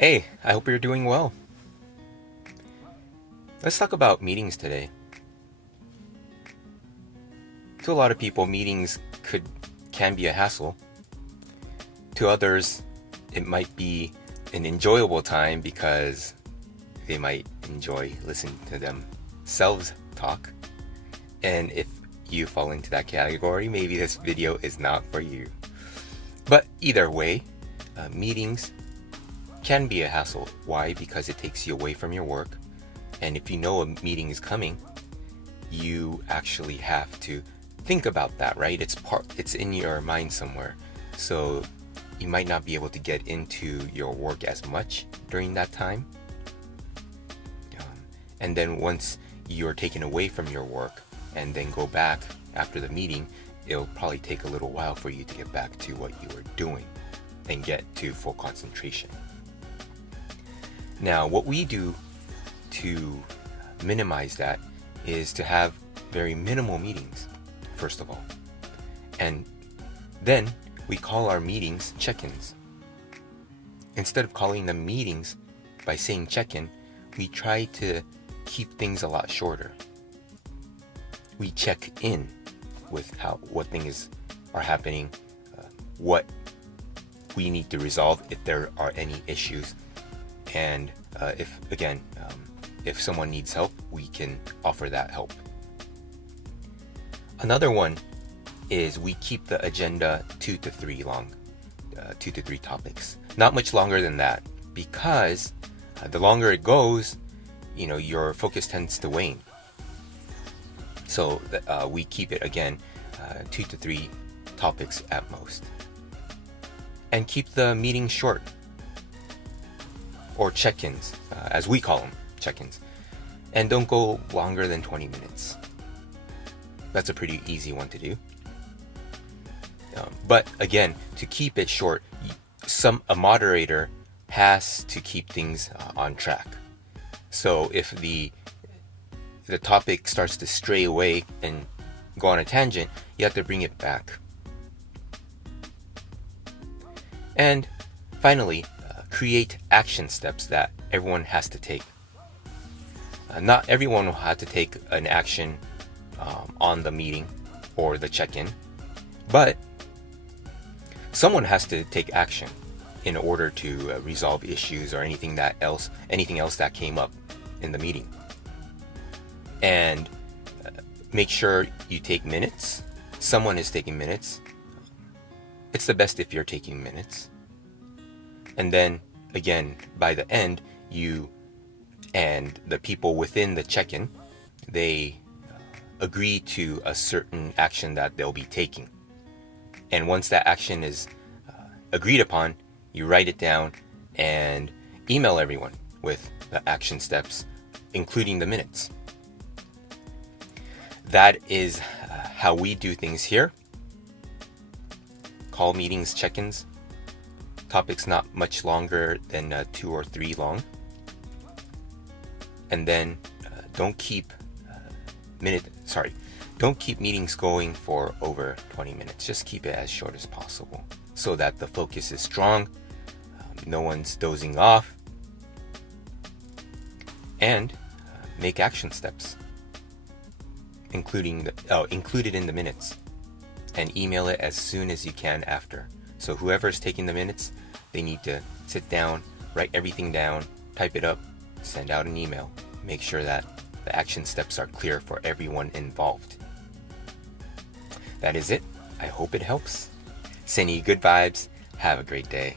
Hey, I hope you're doing well. Let's talk about meetings today. To a lot of people, meetings can be a hassle. To others, it might be an enjoyable time because they might enjoy listening to themselves talk. And if you fall into that category, maybe this video is not for you. But either way, meetings can be a hassle. Why? Because it takes you away from your work. And if you know a meeting is coming, you actually have to think about that, right? It's in your mind somewhere. So you might not be able to get into your work as much during that time. And then once you're taken away from your work and then go back after the meeting, it'll probably take a little while for you to get back to what you were doing and get to full concentration. Now, what we do to minimize that is to have very minimal meetings, first of all. And then we call our meetings check-ins. Instead of calling them meetings by saying check-in, we try to keep things a lot shorter. We check in with what things are happening, what we need to resolve if there are any issues, and if someone needs help, we can offer that help. Another one is we keep the agenda 2 to 3 topics. Not much longer than that, because the longer it goes, your focus tends to wane. So we keep it, 2 to 3 topics at most. And keep the meetings short, or check-ins, as we call them, check-ins. And don't go longer than 20 minutes. That's a pretty easy one to do. But again, to keep it short, a moderator has to keep things on track. So if the topic starts to stray away and go on a tangent, you have to bring it back. And finally, create action steps that everyone has to take. Not everyone will have to take an action on the meeting or the check-in, but someone has to take action in order to resolve issues or anything else that came up in the meeting. And make sure you take minutes. Someone is taking minutes. It's the best if you're taking minutes. And then, again, by the end, you and the people within the check-in, they agree to a certain action that they'll be taking. And once that action is agreed upon, you write it down and email everyone with the action steps, including the minutes. That is how we do things here. Call meetings check-ins. Topics not much longer than 2 or 3 long. And then don't keep meetings going for over 20 minutes. Just keep it as short as possible so that the focus is strong, no one's dozing off, and make action steps, included in the minutes, and email it as soon as you can after. So whoever's taking the minutes, they need to sit down, write everything down, type it up, send out an email. Make sure that the action steps are clear for everyone involved. That is it. I hope it helps. Sending you good vibes. Have a great day.